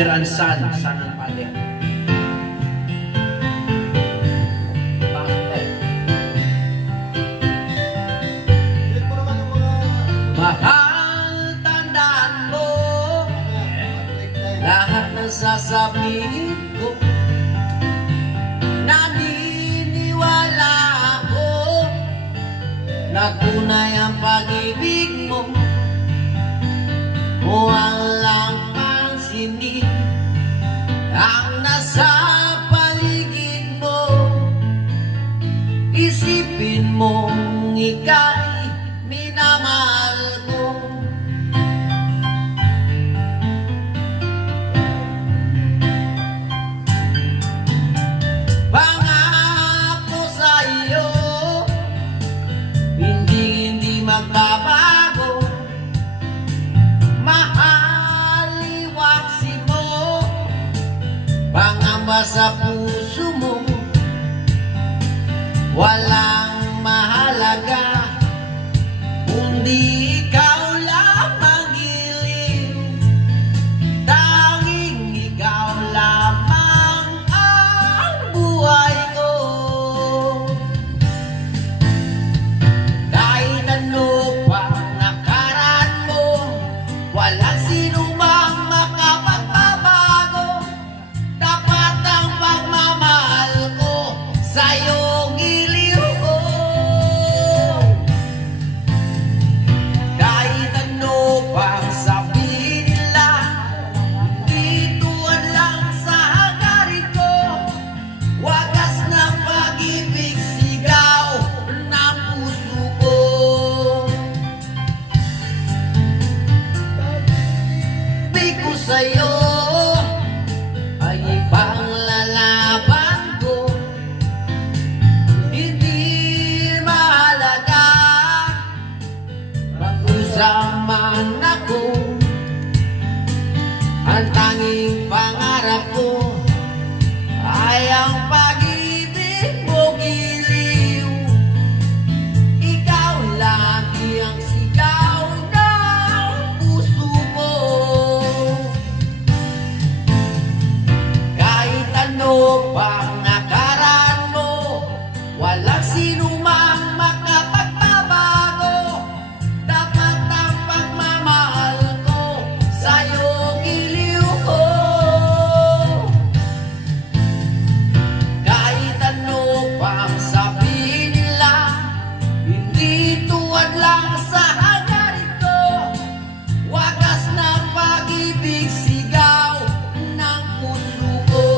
Father and Son, Son and Father. Mahal, tandaan mo lahat ng sasabihin ko. Naniniwala ako na tunay ang pag-ibig mo. Walang pansinin ang nasa paligid mo. Isipin mong ika'y minamahal ko. Pangako sa iyo, hindi magbabago. Mahaliwaksi mo, pangamba sa puso mo. Walang mahalaga kundi ikaw lamang giliw. Tanging ikaw lamang ang buhay ko. Kahit ano pang nakaraan mo, walang sino mang makapagbabago. Dapat ang pagmamahal ko sa'yo giliw ko. Kahit ano pang sabihin nila, dituan lang sa hangarin ko. Wagas na pag-ibig, sigaw ng puso ko. Ibig ko sa'yo ay ibang lalaban ko. Hindi mahalaga mag-usaman ako. Ang tanging pangarap ko ay ang pag-ibig mo giliw. Ikaw lagi ang sigaw ng puso ko. Kahit ano pang nakaraan mo, walang sino mang makapagbabago. Dapat ang pagmamahal ko sa'yo giliw ko. Kahit ano pang sabihin nila, hindi tuwad lang sa hangarin ko. Wagas na pag-ibig, sigaw ng puso ko.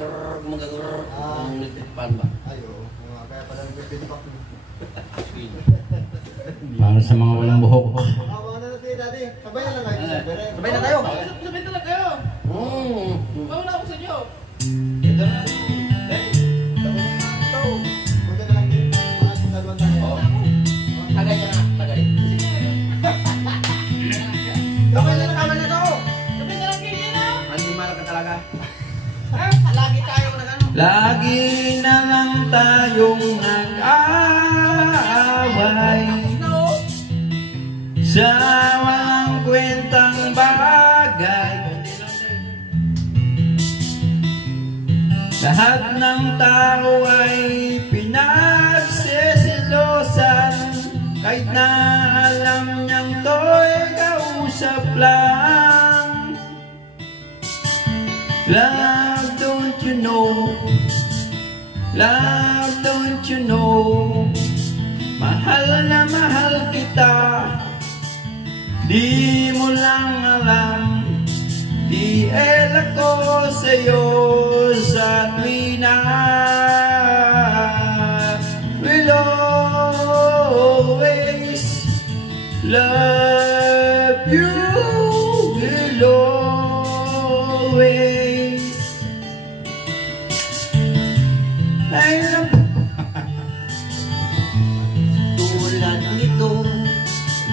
yung magagurr. Ang electric fan ba? Ay, oo. Kaya pala nagpipinipak mo. Para sa mga walang buhok. Mga na natin, Daddy. Sabay na lang kayo. Sabay na tayo. Sabay talaga kayo. Bawala ako sa inyo. Ito na. Ito. Punta na lang din. Mga dalawang tayo. Tagay ka na. Tagay. Sabay na naman na to. Sabay na lang kayo na. Hindi malak ka talaga. Lagi tayo na ano. Lagi na lang tayong nag-aaway sa walang kwentang bagay. Lahat ng tao ay pinagsisilosan, kahit na alam niyang to'y kausap lang. Love, don't you know? Love, don't you know? Mahal na mahal kita. Di mo lang alam. Di-el ako sa'yo sa tuwina. Will always love you. Will always. I love Tulad nito,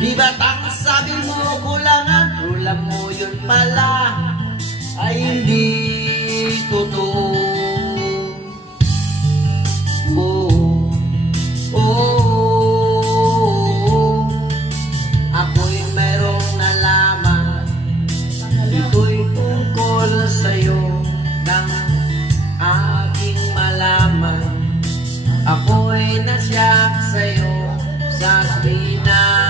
di ba't ang sabi mo kulangan? Ulam mo yun pala ay hindi totoo. Ako'y merong nalaman, ito'y tungkol sa'yo ng aking malaman. Ako'y nasyak sa'yo sa tuwina.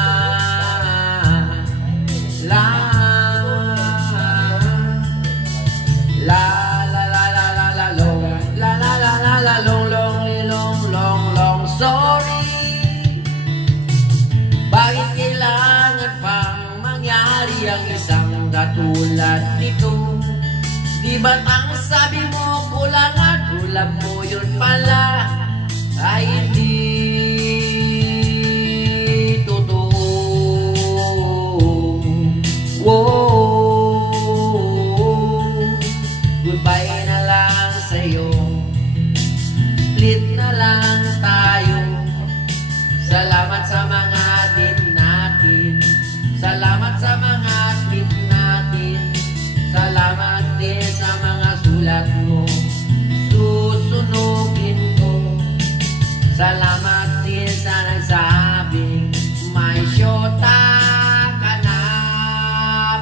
La la la la la la la long, la la la la la long long long long long sorry. Bakit kailangan pang mangyari ang isang katulad nito? Di ba't ang sabi mo kulangan? Ulam mo yun pala ay hindi totoo. Goodbye na lang sa'yo. Split na lang tayo. Salamat sa mga tip natin. Salamat sa mga tip natin. Salamat din sa mga sulat mo. Susunugin ko. Salamat din sa nagsabing may syota ka na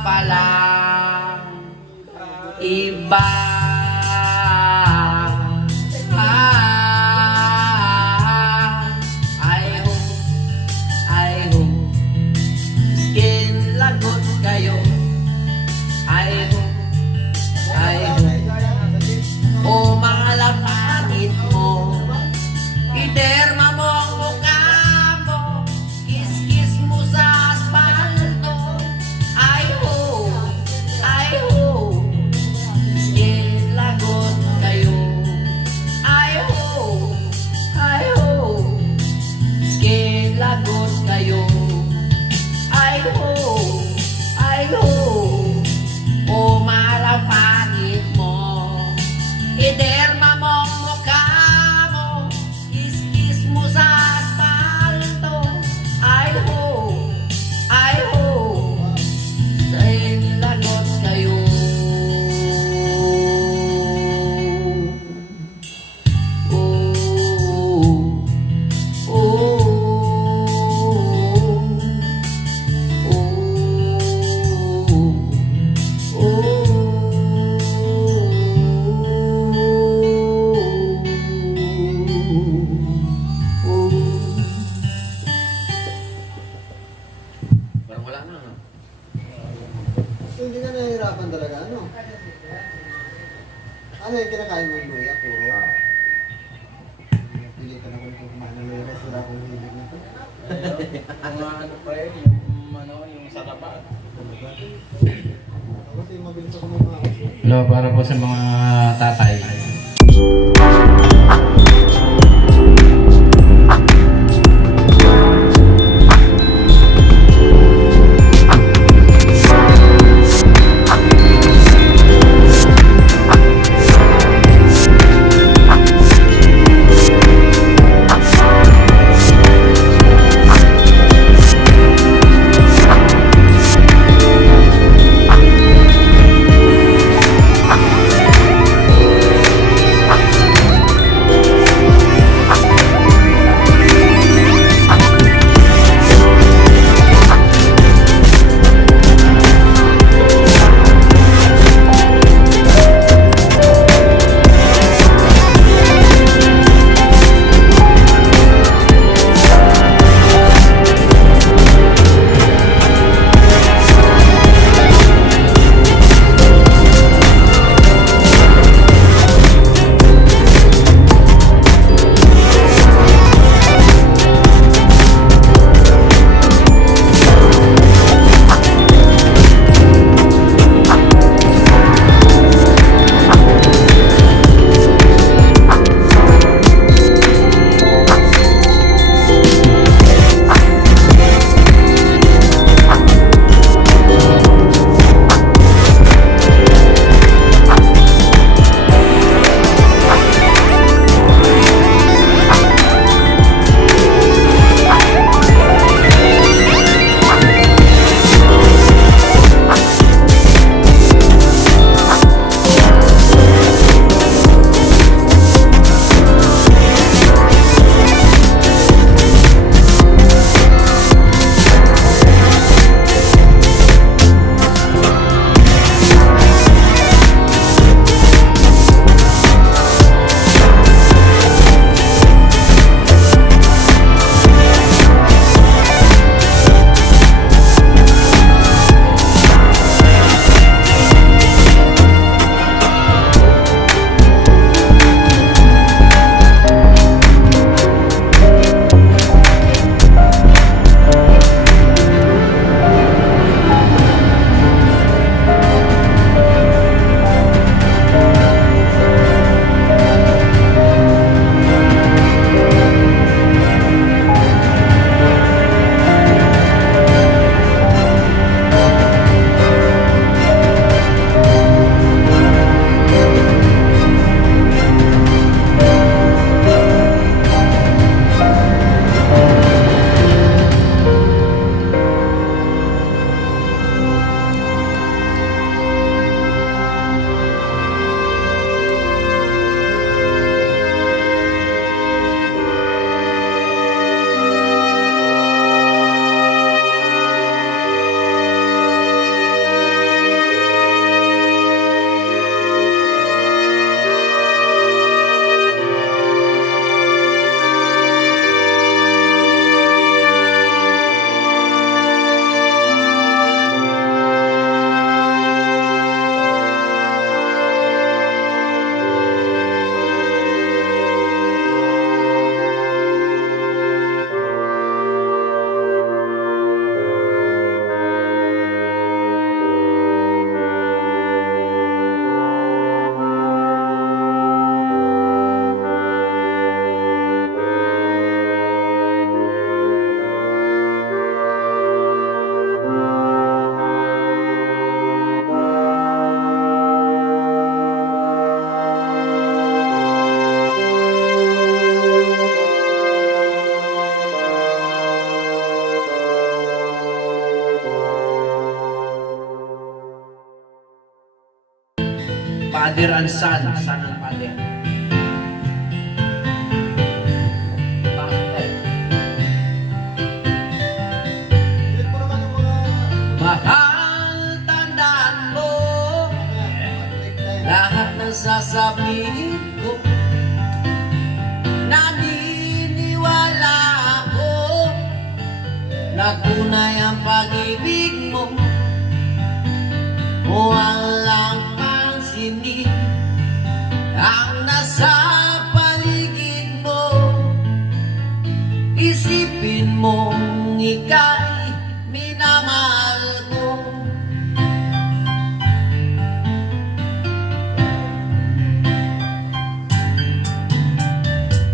palang iba. I hope skin lagot kayo. I hope o malapangit mo, iderma mo ang mukha mo, kiss-kiss mo sa asfalto. I hope skin lagot kayo. I hope skin lagot kayo. I hope o malapangit mo, iderma mo ang mukha mo, kiss-kiss mo sa asfalto. I hope sa'yo lagot kayo. Parang wala na. So, hindi ka nahihirapan talaga, ano? Ano yung kinakain mo yung luya? Puro. Pilitan ako nito kumain ng luya kasi wala akong hilig nito. Mga ano pa yun, yung sa tapat. Ako kasi mabilis ako mga Hello, para po sa mga tatay. Father and Son, Son and Father. Ulit mo naman yung mga... Mahal, tandaan mo Click na yun. lahat ng sasabihin ko. Naniniwala ako na tunay ang pag-ibig mo. Walang pansinin ang nasa paligid mo. Isipin mong ika'y minamahal ko.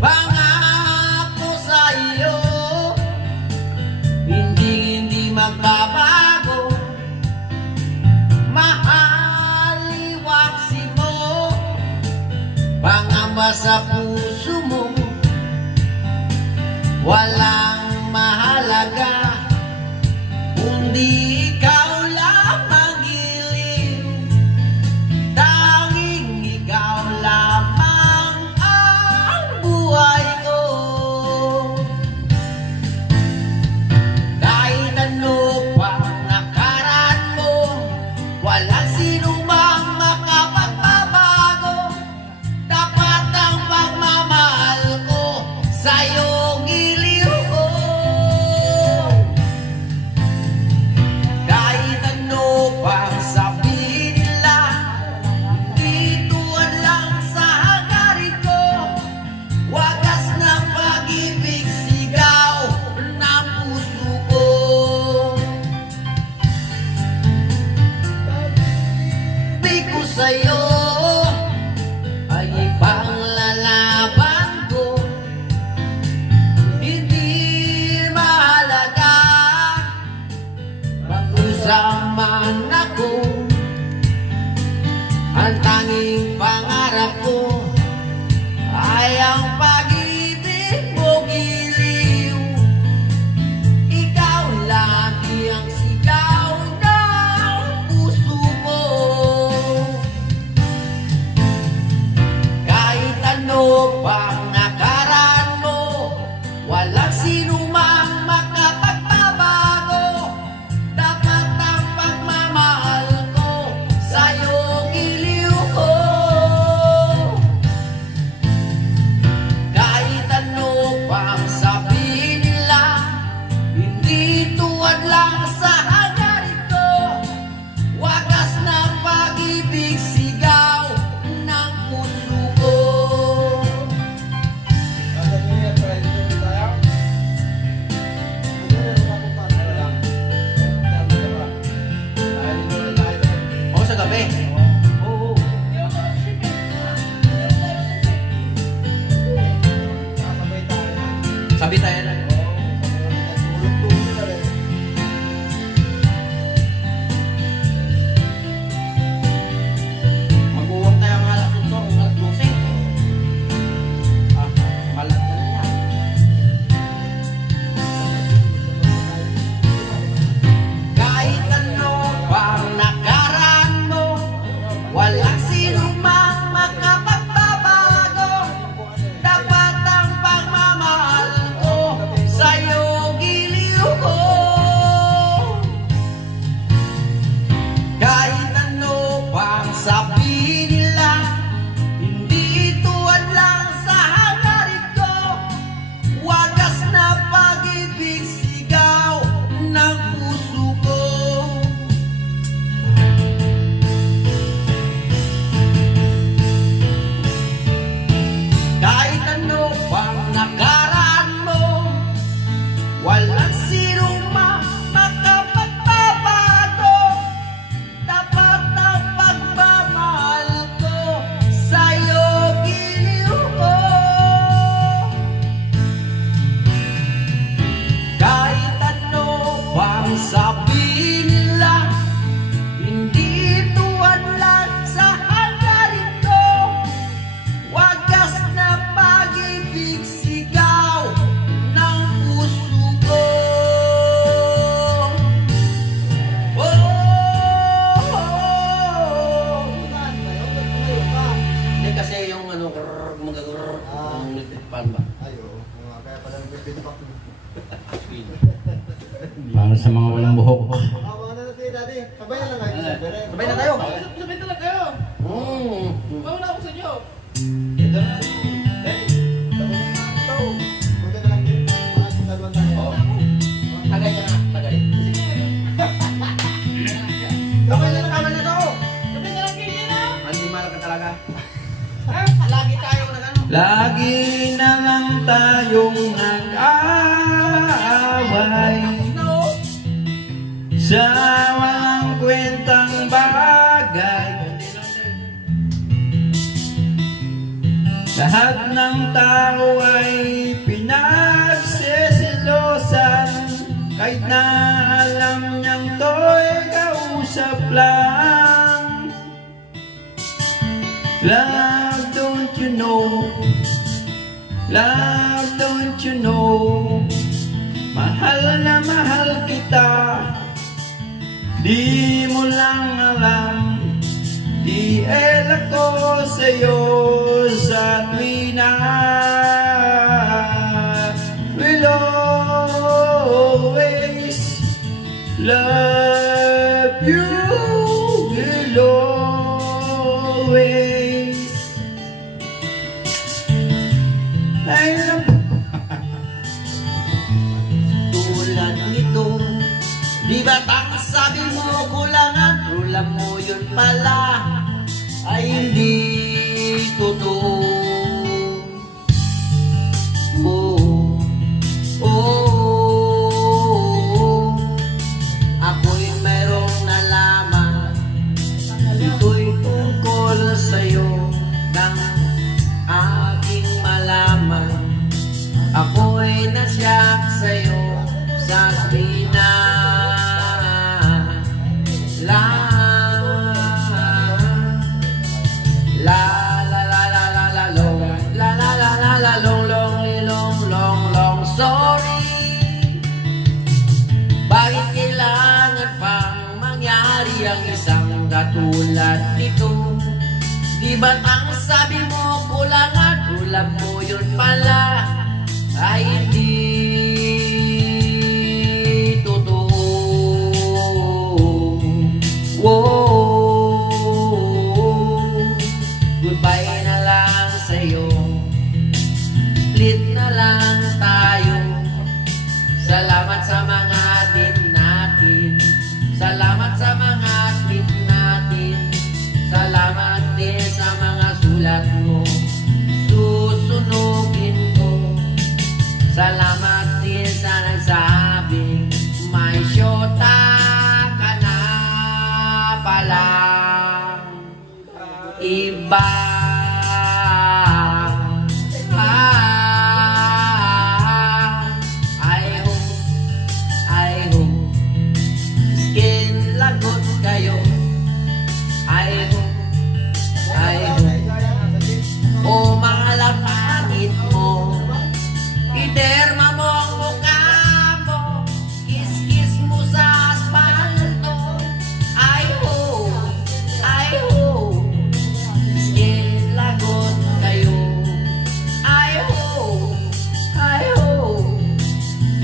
Pangako sa iyo, hindi magbabago. Mahaliwaksi mo, pangamba sa puso mo. Walang mahalaga, kundi ikaw lamang giliw. Tanging ikaw lamang ang buhay ko. Kahit ano pang nakaraan mo, walang sinumang makapagbabago. Dapat ang pagmamahal ko sa'yo giliw ko. Kahit ano pang sabihin nila, dituan lang sa hanggarin ko. Wagas ng pag-ibig, sigaw ng puso ko. Ibig ko sa'yo ay ibang lalaban ko. Hindi mahalaga mag-usaman ako. Ang tanging pangarap ko ay ang pag-ibig mo giliw. Ikaw lagi ang sigaw ng puso ko. Kahit ano pang nakaraan mo, walang sinumang makapagbabago. Dapat ang pagmamahal ko sa'yo giliw ko. Kahit ano pang sabihin nila, hindi tuwad lang sa hanggarin ko. Wagas ng pag-ibig, sigaw ng puso ko. Ano yun, pwede tuloy tayo? Ano yun, mapapasa lang. O sa gabi. Oo. Kasabay tayo. Sabi tayo lang. Tulog-tulog na rin. Mag-uwang tayo ng alas 8, alas 12. Malat na na yan. Kahit ano pang nakaraan mo, walang sinumang makapagbabago. Dapat ang pagmamahal ko Ang nitipan ba? Ay, oo. Kaya pala nagpipinpak. Para sa mga walang buhok. Mga na si Daddy. Sabay na lang kayo. Sabay na tayo. Sabay talaga kayo. Mauna ako sa inyo. Ito na. Ito. Punta na lang din. Mga dalawang tayo. Tagay ka na. Tagay. Sabay na naman na to. Sabay na lang kayo na. Hindi malak ka talaga. Lagi tayo nag-ano. Lagi na lang tayong nag-aaway sa walang kwentang bagay. Lahat ng tao ay pinagsisilosan, kahit na alam niyang to'y kausap lang. Love, don't you know? Love, don't you know? Mahal na mahal kita. Di mo lang alam. Di-el ako sa'yo sa tuwina. Will always love you. Will always. I love Tulad nito, di ba't ang sabi mo kulangan? Ulam mo yun pala ay hindi totoo. Ako'y mayroong nalaman, ito'y tungkol sa'yo ng aking malaman. Ako'y nasyak sa'yo sa tuwina. La la la la la la la long, la la la la la long long long long long sorry. Bakit kailangan pang mangyari ang isang katulad nito? Di ba't ang sabi mo kulangan? Ulam mo yun pala ay hindi totoo. Goodbye na lang sa'yo. Split na lang tayo. Salamat sa mga atin natin. Salamat sa mga tweet natin. Salamat din sa mga sulat mo. Susunugin ko. Salamat din sa nagsabing may syota ka na palang iba. I hope skin lagot kayo. I hope o mga lapangit mo, iderma mo ang mukha mo, kiss mo sa asfalto. I hope skin lagot kayo. I hope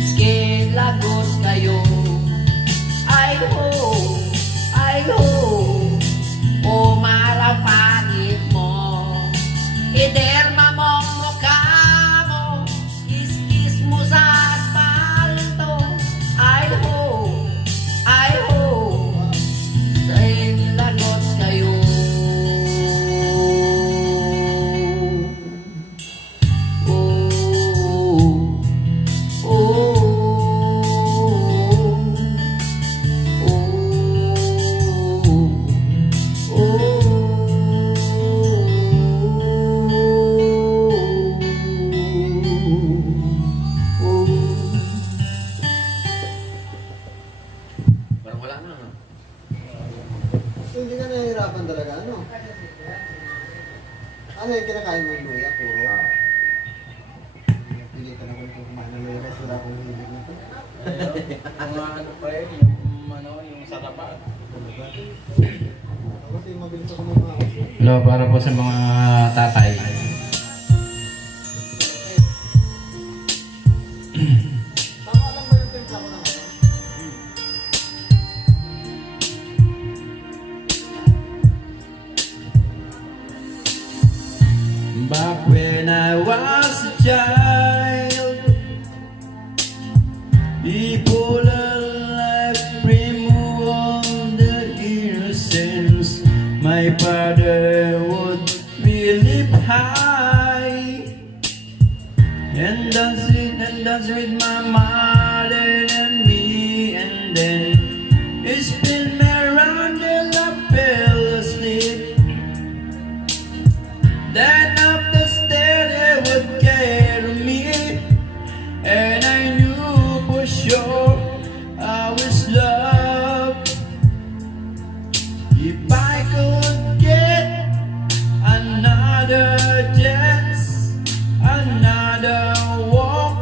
skin lagot kayo. I hope o malapangit mo, iderma mo ang mukha mo, kiss mo sa asfalto. I hope sa'yo lagot kayo. Parang wala na. Hindi ka nahihirapan talaga, ano? Ano yung kinakain mo yung luya? Puro? Pilitan ako nito kumain ng luya kasi wala akong hilig nito. Mga ano pa yun, yung ano, yung sarapan. Kasi mabilis ako mga Hello, para po sa mga tatay. Tama lang ba yung timpla ko ng ano? Back when I was a child, people alive remove all the innocence. My father would really high and dance with my mother and me, and then he spin me around till I fell asleep. Then up the stairs they would carry me, and I knew for sure I was loved. If I could get another chance, another walk,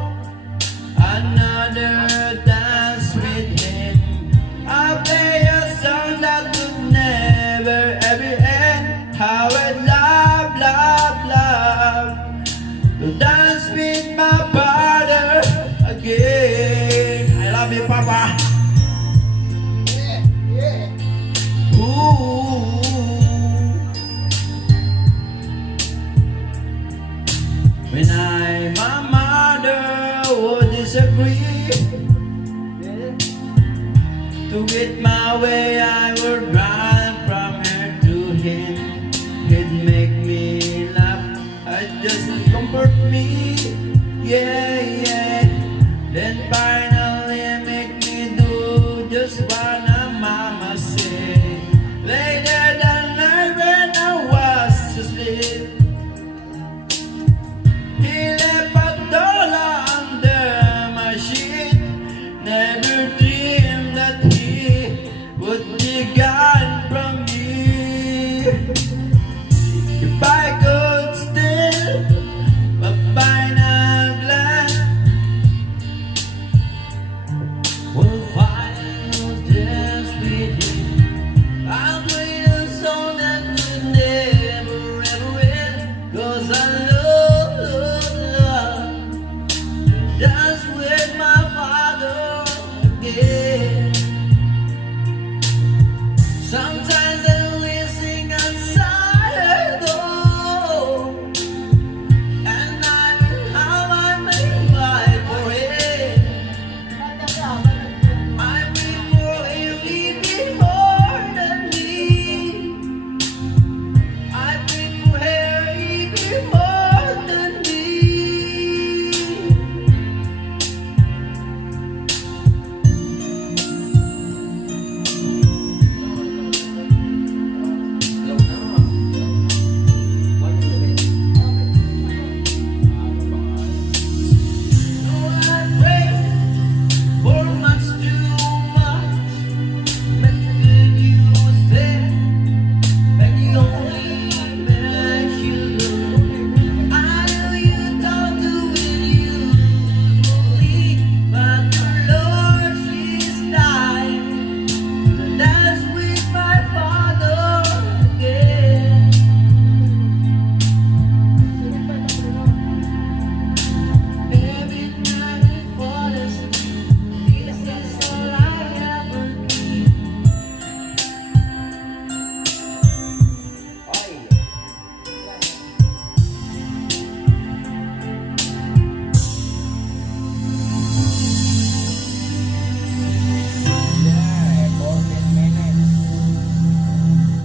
another dance with him, I'll play a song that would never ever end. How I love, love, love to dance with my father again. I love you, Papa. Yeah, yeah. Ooh. When my mother would disagree Yeah. to get my way, I would run from her to him. He'd make me laugh, I'd just comfort me. Yeah, yeah. Then finally